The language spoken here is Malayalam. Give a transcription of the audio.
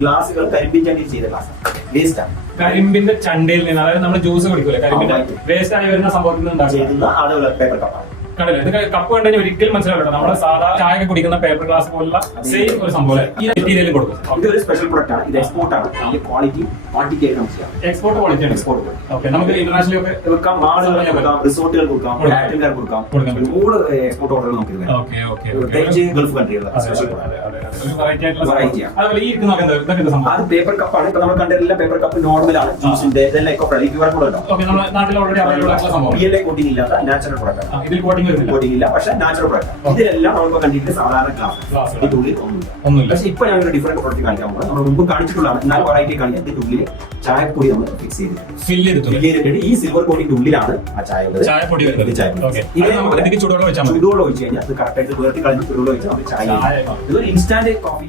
ഗ്ലാസുകൾ കരിമ്പിൻ ചണ്ടിയിൽ ചെയ്ത ഗ്ലാസ് വേസ്റ്റ് ആണ്. കരിമ്പിന്റെ ചണ്ടയിൽ നിന്ന്, അതായത് നമ്മൾ ജ്യൂസ് കുടിക്കൂലെ, കരിമ്പിന്റെ വേസ്റ്റ് ആയി വരുന്ന സംഭവത്തിൽ നിന്ന് ചെയ്യുന്ന ആളുകൾ പേപ്പർ കപ്പാണ്. കണ്ടില്ല, ഇത് കപ്പ് കണ്ടു ഒരിക്കലും മനസ്സിലാവില്ല. നമ്മുടെ സാധാ ചായ കുടിക്കുന്ന പേപ്പർ ഗ്ലാസ് പോലുള്ള സെയിം ഒരു സംഭവം ഈ മെറ്റീരിയലും കൊടുക്കും. ഇതൊരു സ്പെഷ്യൽ പ്രൊഡക്റ്റ് ആണ്. ഇത് എക്സ്പോർട്ട് ആണ്. ഇതിന്റെ ക്വാളിറ്റി ക്വാണ്ടിറ്റി ആയിട്ട് നമുക്ക് ചെയ്യാം. എക്സ്പോർട്ട് ക്വാളിറ്റി ആണ്. എക്സ്പോർട്ട് ഓക്കെ, നമുക്ക് ഇന്റർനാഷണൽ ഒക്കെ കൊടുക്കാം, ആളുകൾ കൊടുക്കാം, റിസോർട്ടുകൾ കൊടുക്കാം, ഫ്ലാറ്റുകാർ കൊടുക്കാം. ഒരുപാട് എക്സ്പോർട്ട് ഓർഡറുകൾ നമുക്ക് ഇത് വേണം. ഓക്കെ ഓക്കെ പ്രത്യേകിച്ച് ഗൾഫ് കൺട്രികൾ സ്പെഷ്യൽ അതുപോലെ ഈ ഇരിക്കുന്ന ഇതൊക്കെ സംഭവം അത് പേപ്പർ കപ്പാണ്. ഇപ്പൊ നമ്മൾ കണ്ട എല്ലാ പേപ്പർ കപ്പ് നോർമൽ ആണ്. ജ്യൂസിന്റെ ഇതെല്ലാം എക്കോ ഫ്രണ്ട്ലി ക്യൂആർ കോഡ് ഉണ്ടാവും. ഓക്കെ, നമ്മുടെ നാട്ടിൽ ഓൾറെഡി അവൈലബിൾ ആയിട്ടുള്ള സംഭവം. PLA കോട്ടിംഗ് ഇല്ലാത്ത നാച്ചുറൽ പ്രൊഡക്റ്റ് ആണ്. ഇതിൽ കോട്ടിംഗ് വരുന്നില്ല, കോട്ടിംഗ് ഇല്ല, പക്ഷേ നാച്ചുറൽ പ്രൊഡക്റ്റ്. ഇതിലെല്ലാം നമ്മൾ കണ്ടിട്ട് സാധാരണ ഗ്ലാസ്, ഇതിനുള്ളിൽ ഒന്നുമില്ല. പക്ഷേ ഇപ്പൊ ഞാൻ ഒരു ഡിഫറെന്റ് പ്രൊഡക്റ്റ് കാണിക്കാൻ പോകുന്നത് നമ്മൾ മുമ്പ് കാണിച്ചിട്ടുള്ളതാണ്. എന്നാൽ വെറൈറ്റി കാണിക്കാൻ ഇതിന്റെ ഉള്ളിൽ ചായപ്പൊടി നമ്മൾ ഫിക്സ് ചെയ്തിട്ടുണ്ട്. ഈ സിൽവർ കോട്ടിന്റെ ഉള്ളിലാണ് ആ ചായ ഉള്ളത്. ചായപ്പൊടി വരുന്നത്. ചൂടുവെള്ളം ഒഴിച്ച് കഴിഞ്ഞാൽ അത് കറക്റ്റായിട്ട് വേർത്തി കളഞ്ഞ് ചൂടുവെള്ളം ഒഴിച്ചാൽ ചായ. ഇതൊരു ഇൻസ്റ്റാന്റ് കോഫി.